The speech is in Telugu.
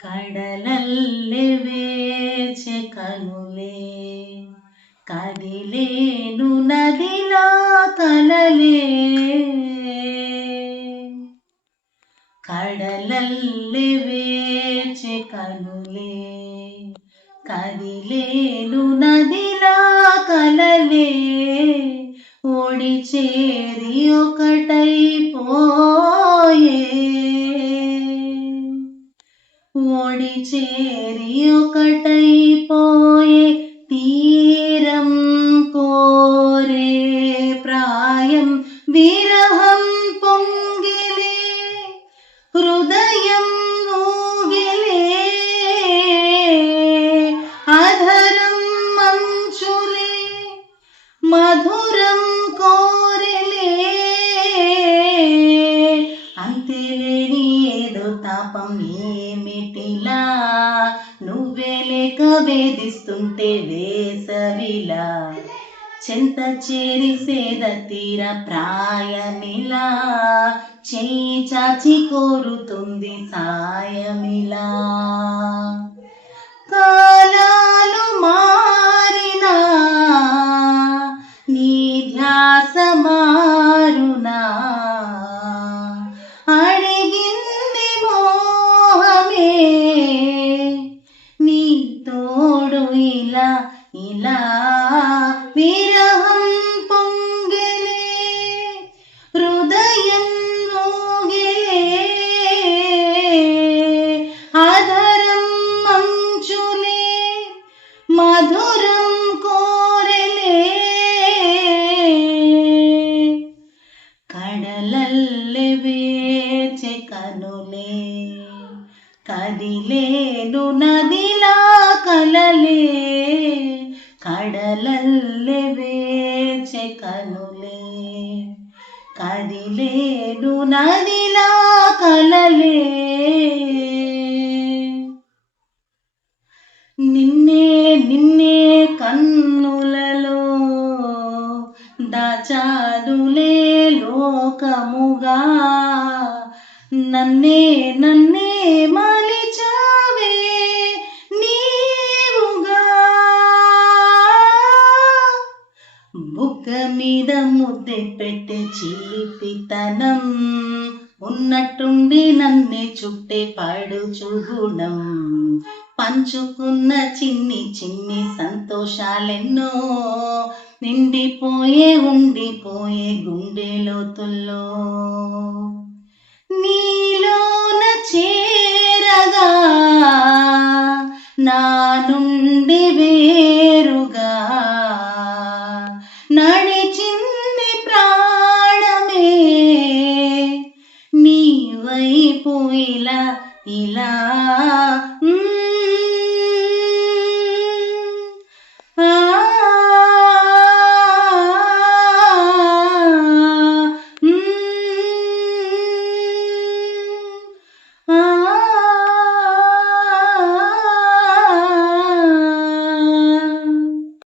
కడలల్లె వేచె కనులే కదిలేను నదిలా కలలే కడలల్లె వేచె కనులే కదిలేను నదిలా కలలే ఓడి చేరి ఒకటైపోయే ఓడి చేరి ఒకటైపోయే తీరం కోరే ప్రాయం విరహం పొంగిలే హృదయం ఊగిలే అధరం మంచులే మధురం కోరిలే అంతేలేని ఏదో తాపం ఏమిటిలా నువ్వే లేక వేధిస్తుంటే వేసవిలా చెంత చేరి సేద తీర ప్రాయమిలా చేయి చాచి కోరుతుంది సాయమిలా కాలాలు మారినా నీ ధ్యాస మారునా అడిగింది మోహమే నీ తోడు ఇలా ఇలా విరహం పొంగిలే హృదయం ఊగిలే అధరం మంచులే మధురం కోరిలే కడలల్లె వేచె కనులే కదిలేను నదిలా కలలే కడలల్లె వేచె కనులే కదిలేను నదిలా కలలే నిన్నే నిన్నే కన్నులలో దాచానులే లోకముగా నన్నే నన్నే మలిచావే నీవుగా బుగ్గ మీద ముద్దె పెట్టే చిలిపితనం ఉన్నట్టుండి నన్నే చుట్టే పడుచు గుణం పంచుకున్న చిన్ని చిన్ని సంతోషాలెన్నో నిండిపోయే ఉండిపోయే గుండె లోతుల్లో